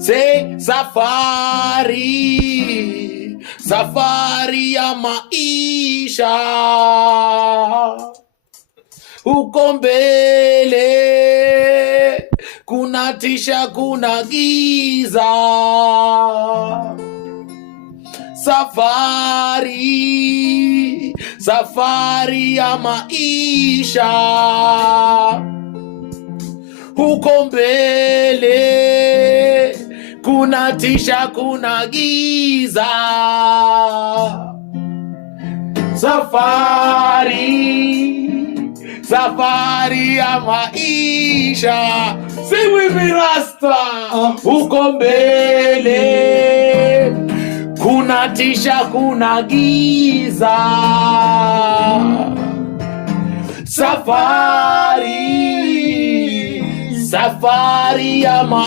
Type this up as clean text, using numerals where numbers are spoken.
Say safari, safari ya maisha. Huko mbele kuna tisha, kuna giza. Safari, safari ya maisha. Huko mbele kuna tisha, kuna giza. Safari, safari ya maisha. Sing with me Rasta. Huko mbele kuna tisha, kuna giza. Safari, safari ya maisha.